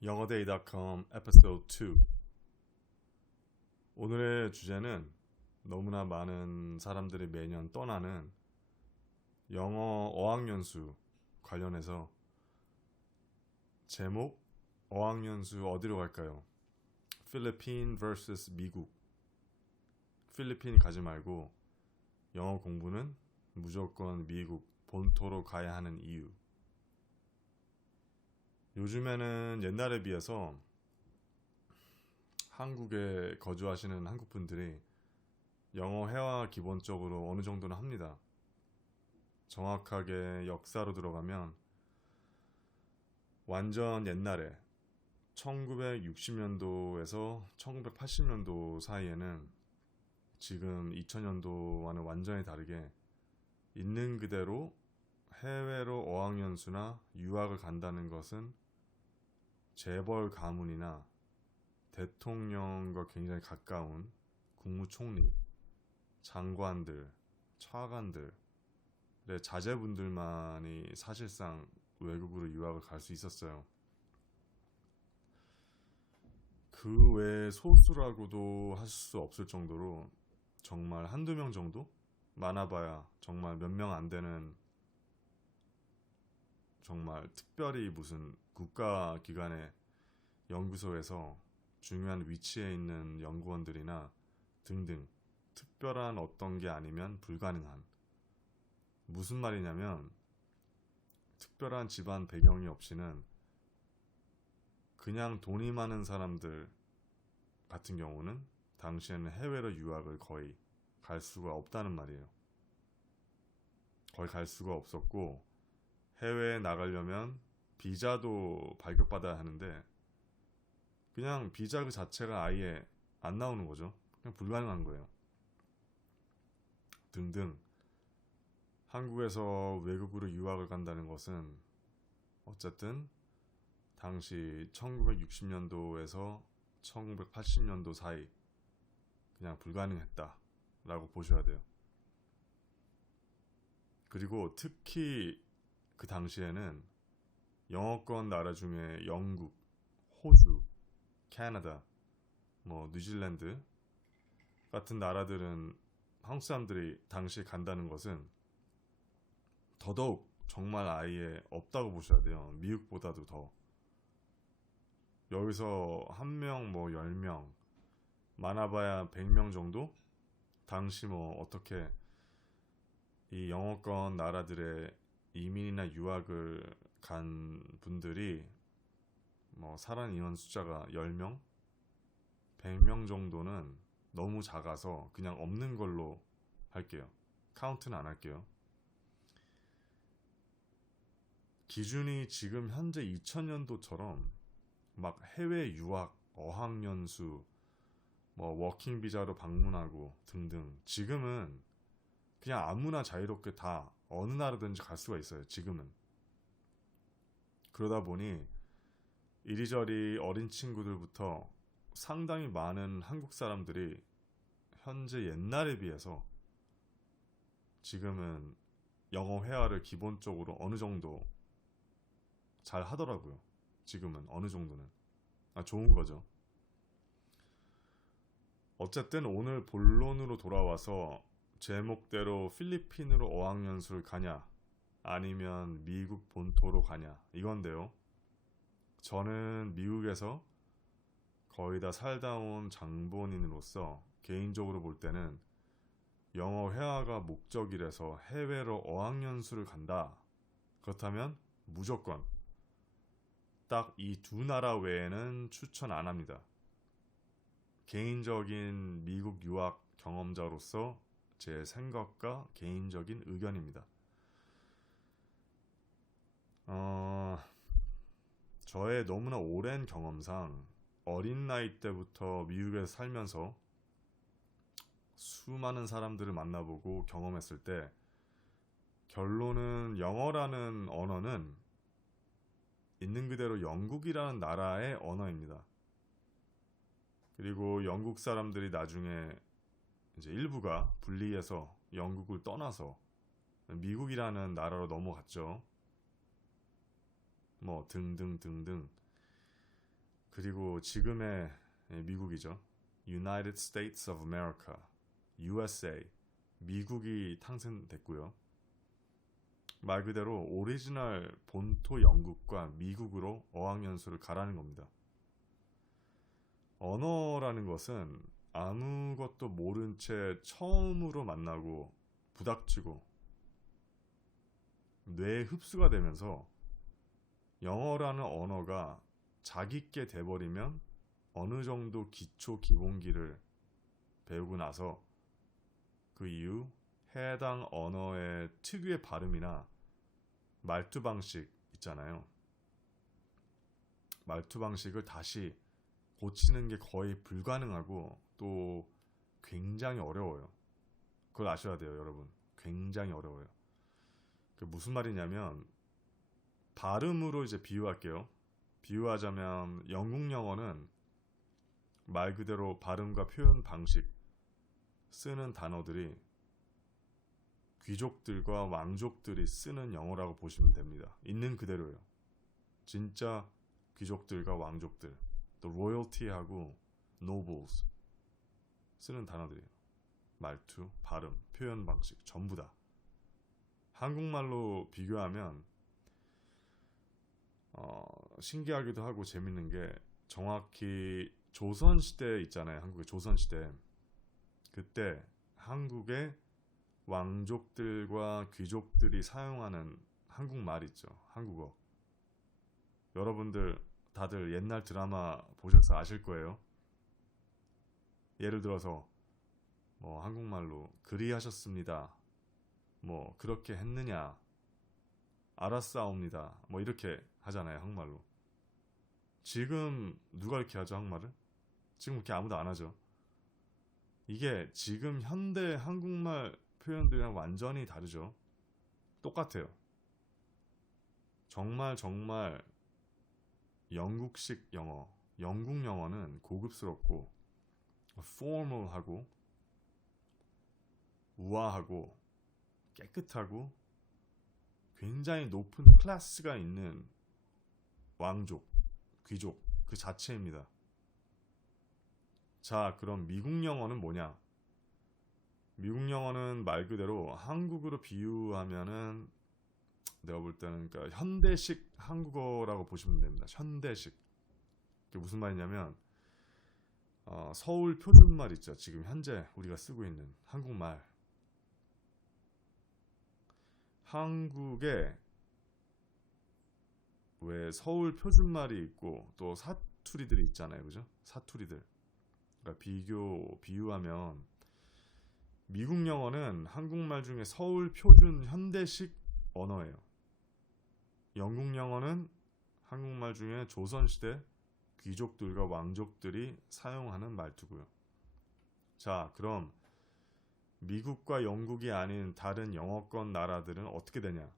영어데이.com 에피소드 2. 오늘의 주제는 너무나 많은 사람들이 매년 떠나는 영어 어학연수 관련해서 제목 어학연수 어디로 갈까요? 필리핀 vs 미국. 필리핀 가지 말고 영어 공부는 무조건 미국 본토로 가야 하는 이유. 요즘에는 옛날에 비해서 한국에 거주하시는 한국 분들이 영어 회화 기본적으로 어느 정도는 합니다. 정확하게 역사로 들어가면 완전 옛날에 1960년도에서 1980년도 사이에는 지금 2000년도와는 완전히 다르게 있는 그대로 해외로 어학연수나 유학을 간다는 것은 재벌 가문이나 대통령과 굉장히 가까운 국무총리, 장관들, 차관들의 자제분들만이 사실상 외국으로 유학을 갈 수 있었어요. 그 외에 소수라고도 할 수 없을 정도로 정말 한두 명 정도? 많아봐야 정말 몇 명 안 되는, 정말 특별히 무슨 국가기관의 연구소에서 중요한 위치에 있는 연구원들이나 등등 특별한 어떤 게 아니면 불가능한. 무슨 말이냐면 특별한 집안 배경이 없이는 그냥 돈이 많은 사람들 같은 경우는 당시에는 해외로 유학을 거의 갈 수가 없다는 말이에요. 거의 갈 수가 없었고, 해외에 나가려면 비자도 발급받아야 하는데 그냥 비자 그 자체가 아예 안 나오는 거죠. 그냥 불가능한 거예요. 등등. 한국에서 외국으로 유학을 간다는 것은 어쨌든 당시 1960년도에서 1980년도 사이 그냥 불가능했다라고 보셔야 돼요. 그리고 특히 그 당시에는 영어권 나라 중에 영국, 호주, 캐나다, 뉴질랜드 같은 나라들은 한국 사람들이 당시 간다는 것은 더더욱 정말 아예 없다고 보셔야 돼요. 미국보다도 더. 여기서 한 명, 10명, 많아봐야 100명 정도? 당시 어떻게 이 영어권 나라들의 이민이나 유학을 간 분들이 살아 인원 숫자가 10명, 100명 정도는 너무 작아서 그냥 없는 걸로 할게요. 카운트는 안 할게요. 기준이 지금 현재 2000년도처럼 막 해외 유학, 어학연수, 워킹 비자로 방문하고 등등. 지금은 그냥 아무나 자유롭게 다 어느 나라든지 갈 수가 있어요. 지금은. 그러다 보니 이리저리 어린 친구들부터 상당히 많은 한국 사람들이 현재 옛날에 비해서 지금은 영어 회화를 기본적으로 어느 정도 잘 하더라고요. 지금은 어느 정도는. 좋은 거죠. 어쨌든 오늘 본론으로 돌아와서 제목대로 필리핀으로 어학연수를 가냐 아니면 미국 본토로 가냐 이건데요. 저는 미국에서 거의 다 살다 온 장본인으로서 개인적으로 볼 때는 영어 회화가 목적이라서 해외로 어학연수를 간다. 그렇다면 무조건 딱 이 두 나라 외에는 추천 안 합니다. 개인적인 미국 유학 경험자로서 제 생각과 개인적인 의견입니다. 저의 너무나 오랜 경험상 어린 나이 때부터 미국에서 살면서 수많은 사람들을 만나보고 경험했을 때 결론은 영어라는 언어는 있는 그대로 영국이라는 나라의 언어입니다. 그리고 영국 사람들이 나중에 이제 일부가 분리해서 영국을 떠나서 미국이라는 나라로 넘어갔죠. 등등 등등. 그리고 지금의 미국이죠. United States of America, USA, 미국이 탄생됐고요. 말 그대로 오리지널 본토 영국과 미국으로 어학연수를 가라는 겁니다. 언어라는 것은 아무것도 모른 채 처음으로 만나고 부닥치고 뇌에 흡수가 되면서 영어라는 언어가 자기께 돼버리면 어느 정도 기초 기본기를 배우고 나서 그 이후 해당 언어의 특유의 발음이나 말투 방식 있잖아요. 말투 방식을 다시 고치는 게 거의 불가능하고 또 굉장히 어려워요. 그걸 아셔야 돼요, 여러분. 굉장히 어려워요. 그 무슨 말이냐면 발음으로 이제 비유할게요. 비유하자면 영국 영어는 말 그대로 발음과 표현 방식 쓰는 단어들이 귀족들과 왕족들이 쓰는 영어라고 보시면 됩니다. 있는 그대로요. 진짜 귀족들과 왕족들, 또 로열티하고 노블스 쓰는 단어들이에요. 말투, 발음, 표현 방식 전부 다. 한국말로 비교하면 신기하기도 하고 재밌는 게 정확히 조선시대 있잖아요. 한국의 조선시대. 그때 한국의 왕족들과 귀족들이 사용하는 한국말 있죠. 한국어. 여러분들 다들 옛날 드라마 보셔서 아실 거예요. 예를 들어서 뭐 한국말로 그리하셨습니다. 뭐 그렇게 했느냐. 알았사옵니다. 뭐 이렇게 하잖아요. 한국말로. 지금 누가 이렇게 하죠? 한국말을? 지금 그렇게 아무도 안 하죠. 이게 지금 현대 한국말 표현들이랑 완전히 다르죠. 똑같아요. 정말 영국식 영어, 영국 영어는 고급스럽고 formal하고 우아하고 깨끗하고 굉장히 높은 클래스가 있는 왕족, 귀족 그 자체입니다. 자, 그럼 미국 영어는 뭐냐? 미국 영어는 말 그대로 한국으로 비유하면은 내가 볼 때는 그러니까 현대식 한국어라고 보시면 됩니다. 현대식. 그게 무슨 말이냐면 서울 표준말 있죠. 지금 현재 우리가 쓰고 있는 한국말. 한국에 왜 서울 표준말이 있고 또 사투리들이 있잖아요. 그죠? 사투리들. 그러니까 비유하면 미국 영어는 한국말 중에 서울 표준 현대식 언어예요. 영국 영어는 한국말 중에 조선시대 귀족들과 왕족들이 사용하는 말투고요. 자, 그럼 미국과 영국이 아닌 다른 영어권 나라들은 어떻게 되냐?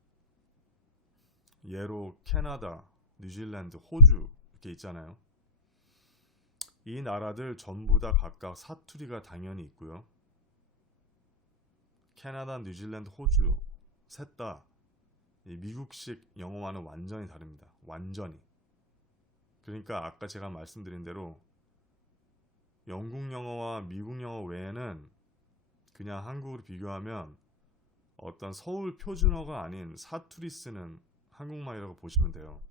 예로 캐나다, 뉴질랜드, 호주 이렇게 있잖아요. 이 나라들 전부 다 각각 사투리가 당연히 있고요. 캐나다, 뉴질랜드, 호주 셋 다 미국식 영어와는 완전히 다릅니다. 완전히. 그러니까 아까 제가 말씀드린 대로 영국 영어와 미국 영어 외에는 그냥 한국으로 비교하면 어떤 서울 표준어가 아닌 사투리 쓰는 한국말이라고 보시면 돼요.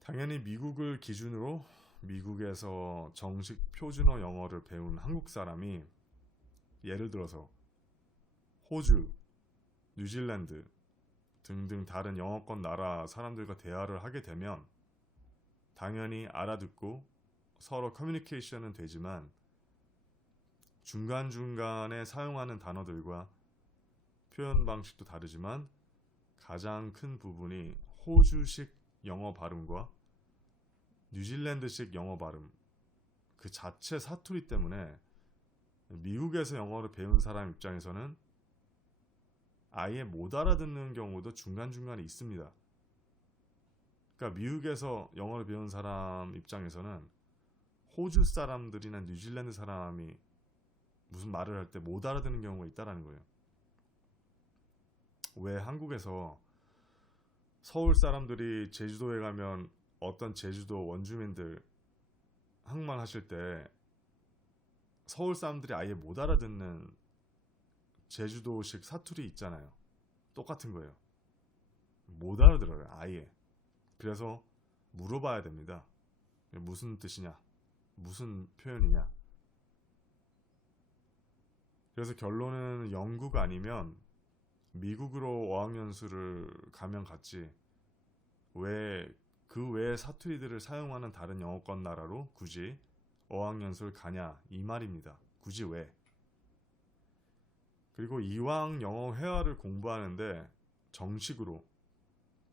당연히 미국을 기준으로 미국에서 정식 표준어 영어를 배운 한국 사람이 예를 들어서 호주, 뉴질랜드 등등 다른 영어권 나라 사람들과 대화를 하게 되면 당연히 알아듣고 서로 커뮤니케이션은 되지만 중간중간에 사용하는 단어들과 표현 방식도 다르지만 가장 큰 부분이 호주식 영어 발음과 뉴질랜드식 영어 발음 그 자체 사투리 때문에 미국에서 영어를 배운 사람 입장에서는 아예 못 알아듣는 경우도 중간중간에 있습니다. 그러니까 미국에서 영어를 배운 사람 입장에서는 호주 사람들이나 뉴질랜드 사람이 무슨 말을 할 때 못 알아듣는 경우가 있다는 거예요. 왜 한국에서 서울 사람들이 제주도에 가면 어떤 제주도 원주민들 한국말 하실 때 서울 사람들이 아예 못 알아듣는 제주도식 사투리 있잖아요. 똑같은 거예요. 못 알아들어요, 아예. 그래서 물어봐야 됩니다. 무슨 뜻이냐? 무슨 표현이냐? 그래서 결론은 영국 아니면 미국으로 어학연수를 가면 갔지. 왜 그 외의 사투리들을 사용하는 다른 영어권 나라로 굳이 어학연수를 가냐 이 말입니다. 굳이 왜? 그리고 이왕 영어 회화를 공부하는데 정식으로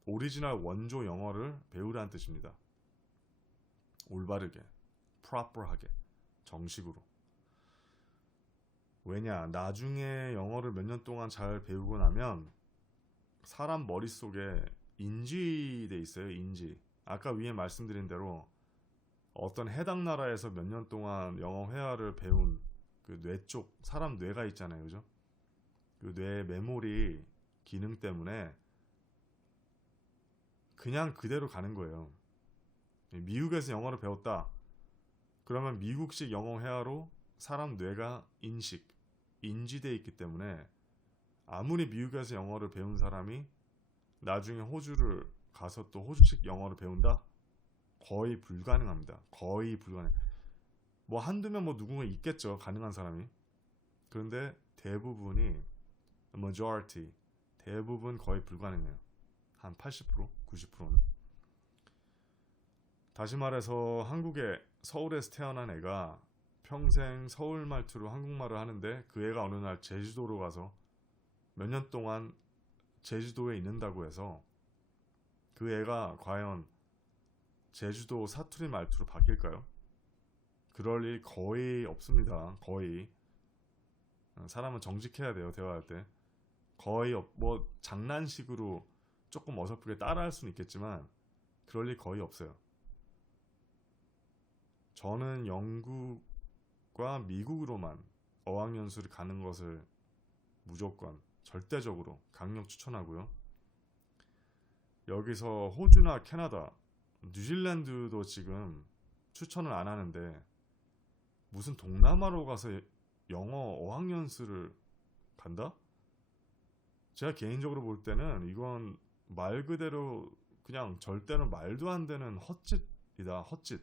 오리지널 원조 영어를 배우라는 뜻입니다. 올바르게, proper하게, 정식으로. 왜냐? 나중에 영어를 몇 년 동안 잘 배우고 나면 사람 머릿속에 인지돼 있어요. 인지. 아까 위에 말씀드린 대로 어떤 해당 나라에서 몇 년 동안 영어 회화를 배운 그 뇌 쪽 사람 뇌가 있잖아요. 그죠? 그 뇌 메모리 기능 때문에 그냥 그대로 가는 거예요. 미국에서 영어를 배웠다. 그러면 미국식 영어 회화로 사람 뇌가 인지돼 있기 때문에 아무리 미국에서 영어를 배운 사람이 나중에 호주를 가서 또 호주식 영어를 배운다? 거의 불가능합니다. 거의 불가능. 뭐 한두 명 뭐 누군가 있겠죠. 가능한 사람이. 그런데 대부분이 majority 대부분 거의 불가능해요. 한 80%, 90%는. 다시 말해서 한국에 서울에서 태어난 애가 평생 서울 말투로 한국말을 하는데 그 애가 어느 날 제주도로 가서 몇 년 동안 제주도에 있는다고 해서 그 애가 과연 제주도 사투리 말투로 바뀔까요? 그럴 일 거의 없습니다. 거의. 사람은 정직해야 돼요. 대화할 때. 거의 뭐 장난식으로 조금 어설프게 따라할 수는 있겠지만 그럴 일 거의 없어요. 저는 영국과 미국으로만 어학연수를 가는 것을 무조건 절대적으로 강력 추천하고요. 여기서 호주나 캐나다, 뉴질랜드도 지금 추천을 안 하는데 무슨 동남아로 가서 영어 어학연수를 간다? 제가 개인적으로 볼 때는 이건 말 그대로 그냥 절대로 말도 안 되는 헛짓이다. 헛짓.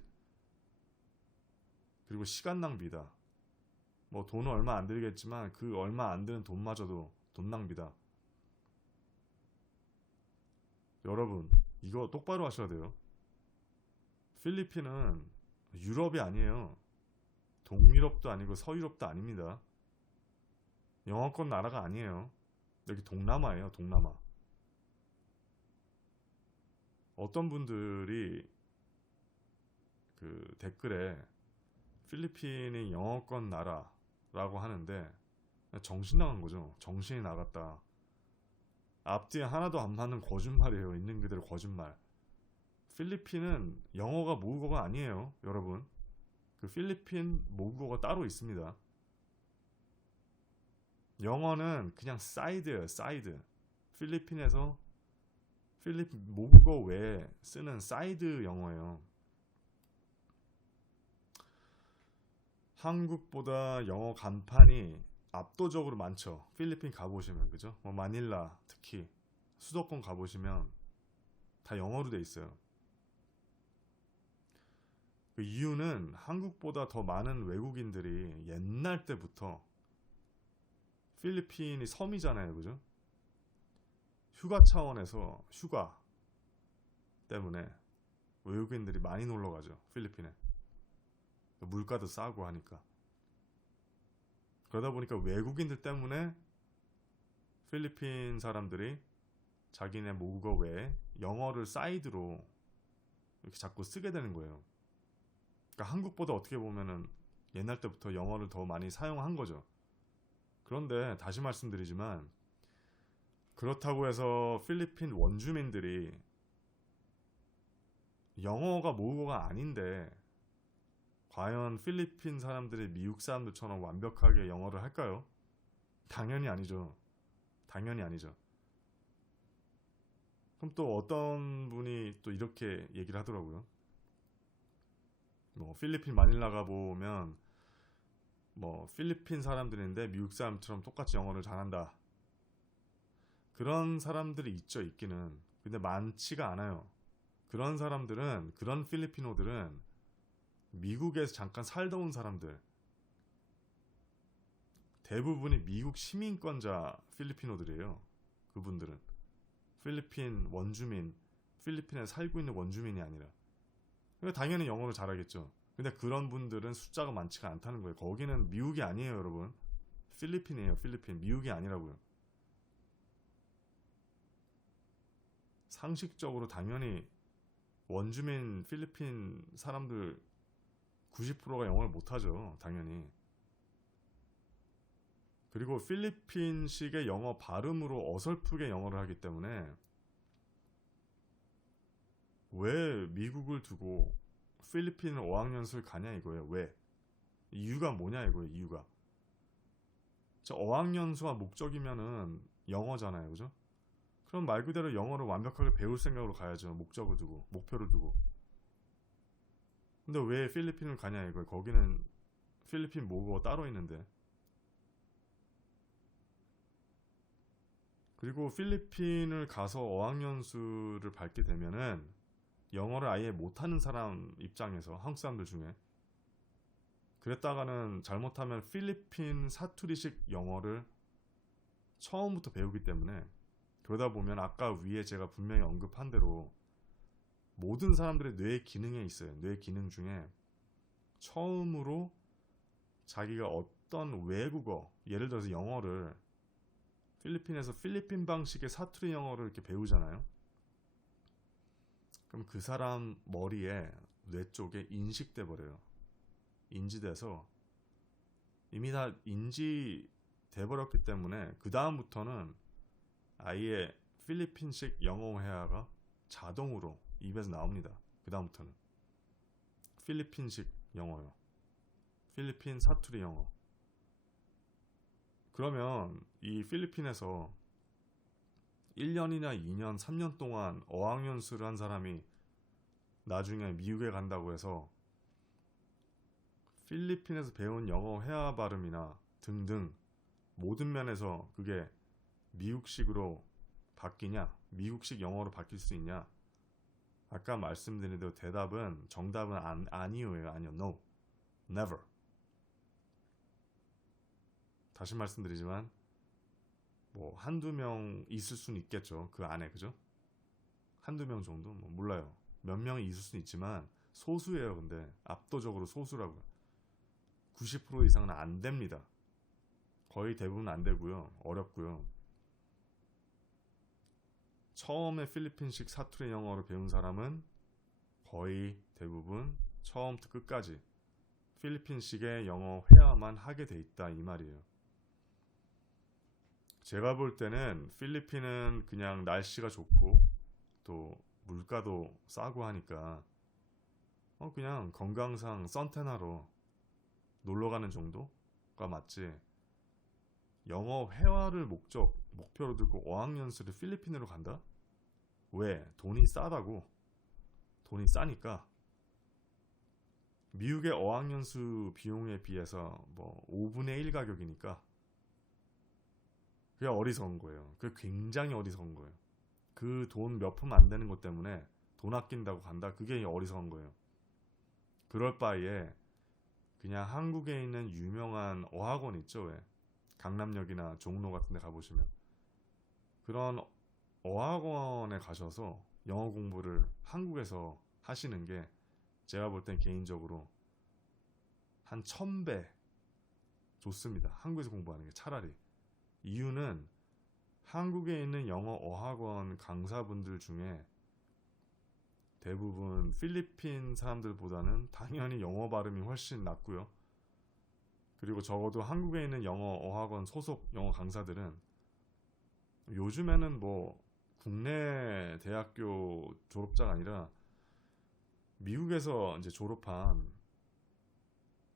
그리고 시간 낭비다. 뭐 돈은 얼마 안 들겠지만 그 얼마 안 드는 돈마저도 돈 낭비다. 여러분 이거 똑바로 하셔야 돼요. 필리핀은 유럽이 아니에요. 동유럽도 아니고 서유럽도 아닙니다. 영어권 나라가 아니에요. 여기 동남아예요. 동남아. 어떤 분들이 그 댓글에 필리핀이 영어권 나라라고 하는데 정신 나간 거죠. 정신이 나갔다. 앞뒤에 하나도 안 맞는 거짓말이에요. 있는 그대로 거짓말. 필리핀은 영어가 모국어가 아니에요. 여러분. 그 필리핀 모국어가 따로 있습니다. 영어는 그냥 사이드예요. 사이드. 필리핀에서 필리핀 모국어 외에 쓰는 사이드 영어예요. 한국보다 영어 간판이 압도적으로 많죠. 필리핀 가보시면 그죠? 뭐 마닐라 특히 수도권 가보시면 다 영어로 돼 있어요. 그 이유는 한국보다 더 많은 외국인들이 옛날 때부터 필리핀이 섬이잖아요, 그죠? 휴가 차원에서 휴가 때문에 외국인들이 많이 놀러 가죠, 필리핀에. 물가도 싸고 하니까. 그러다 보니까 외국인들 때문에 필리핀 사람들이 자기네 모국어 외에 영어를 사이드로 이렇게 자꾸 쓰게 되는 거예요. 그러니까 한국보다 어떻게 보면은 옛날 때부터 영어를 더 많이 사용한 거죠. 그런데 다시 말씀드리지만 그렇다고 해서 필리핀 원주민들이 영어가 모국어가 아닌데 과연 필리핀 사람들이 미국 사람들처럼 완벽하게 영어를 할까요? 당연히 아니죠. 당연히 아니죠. 그럼 또 어떤 분이 또 이렇게 얘기를 하더라고요. 뭐 필리핀 마닐라 가 보면 뭐 필리핀 사람들인데 미국 사람처럼 똑같이 영어를 잘한다. 그런 사람들이 있죠, 있기는. 근데 많지가 않아요. 그런 사람들은, 그런 필리핀어들은 미국에서 잠깐 살다 온 사람들, 대부분이 미국 시민권자 필리핀어들이에요. 그분들은 필리핀 원주민, 필리핀에 살고 있는 원주민이 아니라. 그러니까 당연히 영어를 잘하겠죠. 근데 그런 분들은 숫자가 많지가 않다는 거예요. 거기는 미국이 아니에요, 여러분. 필리핀이에요, 필리핀. 미국이 아니라고요. 상식적으로 당연히 원주민 필리핀 사람들 90%가 영어를 못하죠, 당연히. 그리고 필리핀식의 영어 발음으로 어설프게 영어를 하기 때문에 왜 미국을 두고 필리핀 어학연수를 가냐 이거예요. 왜? 이유가 뭐냐 이거예요. 이유가. 저 어학연수가 목적이면은 영어잖아요, 그죠? 그럼 말 그대로 영어를 완벽하게 배울 생각으로 가야죠. 목적을 두고, 목표를 두고. 근데 왜 필리핀을 가냐 이거예요. 거기는 필리핀 모국어가 따로 있는데. 그리고 필리핀을 가서 어학연수를 밟게 되면은 영어를 아예 못하는 사람 입장에서, 한국 사람들 중에 그랬다가는 잘못하면 필리핀 사투리식 영어를 처음부터 배우기 때문에, 그러다 보면 아까 위에 제가 분명히 언급한 대로 모든 사람들의 뇌 기능에 있어요. 뇌 기능 중에 처음으로 자기가 어떤 외국어, 예를 들어서 영어를 필리핀에서 필리핀 방식의 사투리 영어를 이렇게 배우잖아요. 그럼 그 사람 머리에, 뇌 쪽에 인식돼 버려요. 인지돼서 이미 다 인지돼 버렸기 때문에 그 다음부터는 아예 필리핀식 영어 회화가 자동으로 입에서 나옵니다. 그 다음부터는 필리핀식 영어요. 필리핀 사투리 영어. 그러면 이 필리핀에서 1년이나 2년, 3년 동안 어학연수를 한 사람이 나중에 미국에 간다고 해서 필리핀에서 배운 영어 회화 발음이나 등등 모든 면에서 그게 미국식으로 바뀌냐? 미국식 영어로 바뀔 수 있냐? 아까 말씀드린 대로 대답은, 정답은 아니요예요. 아니요. No. Never. 다시 말씀드리지만 뭐 한두 명 있을 수는 있겠죠. 그 안에, 그죠? 한두 명 정도? 뭐 몰라요. 몇 명이 있을 수는 있지만 소수예요. 근데 압도적으로 소수라고요. 90% 이상은 안 됩니다. 거의 대부분 안 되고요. 어렵고요. 처음에 필리핀식 사투리 영어를 배운 사람은 거의 대부분 처음부터 끝까지 필리핀식의 영어 회화만 하게 돼 있다, 이 말이에요. 제가 볼 때는 필리핀은 그냥 날씨가 좋고 또 물가도 싸고 하니까 그냥 건강상 선탠하러 놀러 가는 정도가 맞지, 영어 회화를 목표로 두고 어학연수를 필리핀으로 간다? 왜? 돈이 싸다고. 돈이 싸니까. 미국의 어학연수 비용에 비해서 뭐 5분의 1 가격이니까 그게 어리석은 거예요. 그게 굉장히 어리석은 거예요. 그 돈 몇 푼 안 되는 것 때문에 돈 아낀다고 간다? 그게 어리석은 거예요. 그럴 바에 그냥 한국에 있는 유명한 어학원 있죠, 왜? 강남역이나 종로 같은 데 가보시면 그런 어학원에 가셔서 영어 공부를 한국에서 하시는 게 제가 볼 땐 개인적으로 한 1000배 좋습니다. 한국에서 공부하는 게 차라리. 이유는 한국에 있는 영어 어학원 강사분들 중에 대부분 필리핀 사람들보다는 당연히 영어 발음이 훨씬 낫고요. 그리고 적어도 한국에 있는 영어 어학원 소속 영어 강사들은 요즘에는 뭐 국내 대학교 졸업자가 아니라 미국에서 이제 졸업한,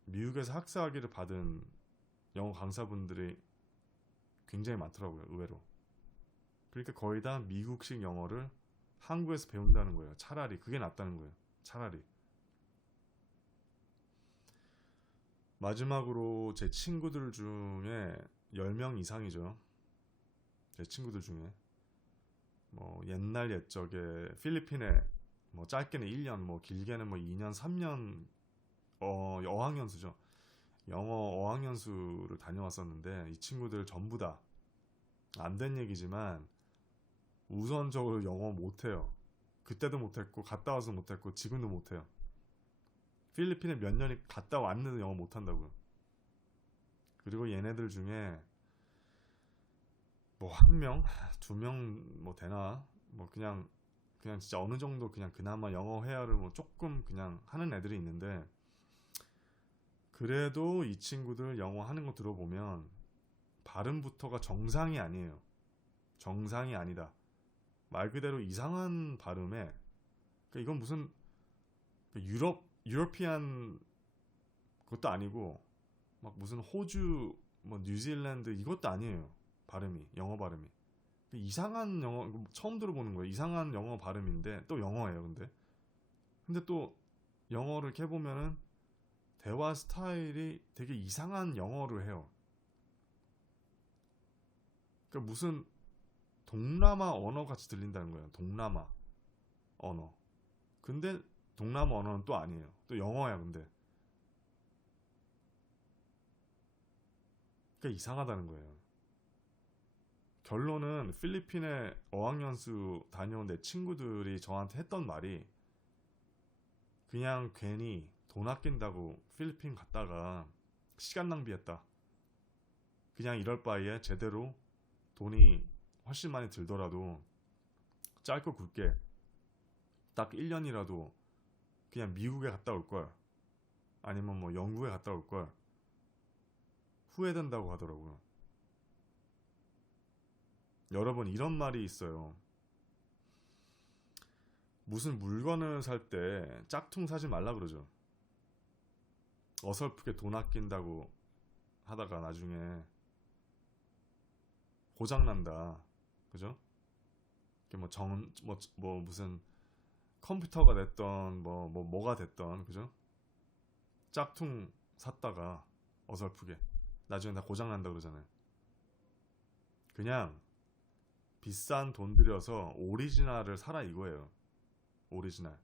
미국에서 학사학위를 받은 영어 강사분들이 굉장히 많더라고요, 의외로. 그러니까 거의 다 미국식 영어를 한국에서 배운다는 거예요. 차라리 그게 낫다는 거예요. 차라리. 마지막으로 제 친구들 중에 10명 이상이죠. 제 친구들 중에 뭐 옛날 옛적에 필리핀에 뭐 짧게는 1년, 뭐 길게는 뭐 2년, 3년 어학연수죠. 영어 어학연수를 다녀왔었는데 이 친구들 전부 다 안 된 얘기지만 우선적으로 영어 못해요. 그때도 못했고 갔다 와서 못했고 지금도 못해요. 필리핀에 몇 년이 갔다 왔는데 영어 못한다고요. 그리고 얘네들 중에 뭐 한 명, 두 명 뭐 되나? 뭐 그냥 진짜 어느 정도 그냥 그나마 영어 회화를 뭐 조금 그냥 하는 애들이 있는데 그래도 이 친구들 영어 하는 거 들어보면 발음부터가 정상이 아니에요. 정상이 아니다. 말 그대로 이상한 발음에 그러니까 이건 무슨 유러피안 그것도 아니고 막 무슨 호주 뭐 뉴질랜드 이것도 아니에요. 발음이 영어 발음이 이상한 영어 처음 들어보는 거예요. 이상한 영어 발음인데 또 영어예요. 근데 또 영어를 이렇게 해보면은 대화 스타일이 되게 이상한 영어를 해요. 그러니까 무슨 동남아 언어 같이 들린다는 거예요. 동남아 언어. 근데 동남아 언어는 또 아니에요. 또 영어야 근데. 그러니까 이상하다는 거예요. 결론은 필리핀에 어학연수 다녀온 내 친구들이 저한테 했던 말이 그냥 괜히 돈 아낀다고 필리핀 갔다가 시간 낭비했다. 그냥 이럴 바에 제대로 돈이 훨씬 많이 들더라도 짧고 굵게 딱 1년이라도 그냥 미국에 갔다 올 걸. 아니면 뭐 영국에 갔다 올 걸. 후회된다고 하더라고요. 여러분 이런 말이 있어요. 무슨 물건을 살 때 짝퉁 사지 말라 그러죠. 어설프게 돈 아낀다고 하다가 나중에 고장 난다. 그죠? 뭐 무슨 컴퓨터가 됐던 뭐가 됐던 그죠? 짝퉁 샀다가 어설프게 나중에 다 고장 난다 그러잖아요. 그냥 비싼 돈 들여서 오리지널을 사라 이거예요. 오리지널.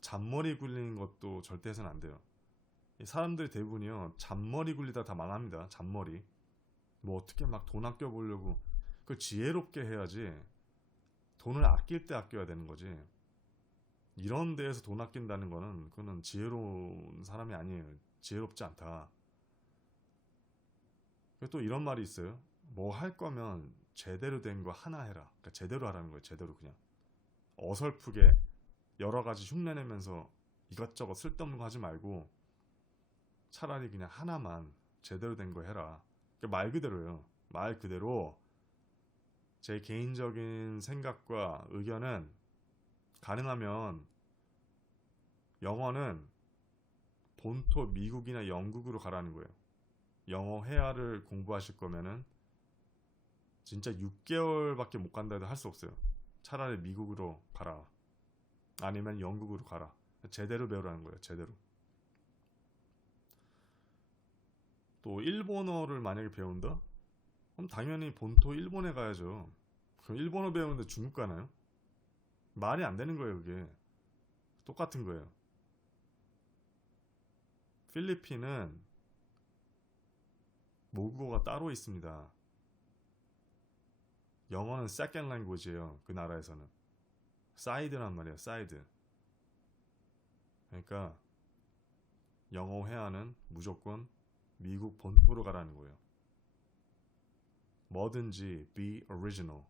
잔머리 굴리는 것도 절대 해서는 안 돼요. 사람들 대부분이요 잔머리 굴리다 다 망합니다. 잔머리. 뭐 어떻게 막 돈 아껴 보려고 그걸 지혜롭게 해야지. 돈을 아낄 때 아껴야 되는 거지. 이런 데에서 돈 아낀다는 거는 그거는 지혜로운 사람이 아니에요. 지혜롭지 않다. 또 이런 말이 있어요. 뭐 할 거면 제대로 된 거 하나 해라. 그러니까 제대로 하라는 거예요. 제대로 그냥. 어설프게 여러 가지 흉내내면서 이것저것 쓸데없는 거 하지 말고 차라리 그냥 하나만 제대로 된 거 해라. 그러니까 말 그대로요. 말 그대로 제 개인적인 생각과 의견은 가능하면 영어는 본토 미국이나 영국으로 가라는 거예요. 영어 회화를 공부하실 거면은 진짜 6개월밖에 못 간다 해도 할 수 없어요. 차라리 미국으로 가라. 아니면 영국으로 가라. 제대로 배우라는 거예요. 제대로. 또 일본어를 만약에 배운다? 그럼 당연히 본토 일본에 가야죠. 그럼 일본어 배우는데 중국 가나요? 말이 안 되는 거예요. 그게. 똑같은 거예요. 필리핀은 모국어가 따로 있습니다. 영어는 second language예요. 그 나라에서는. 사이드란 말이에요. 사이드. 그러니까 영어 회화는 무조건 미국 본토로 가라는 거예요. 뭐든지 be original.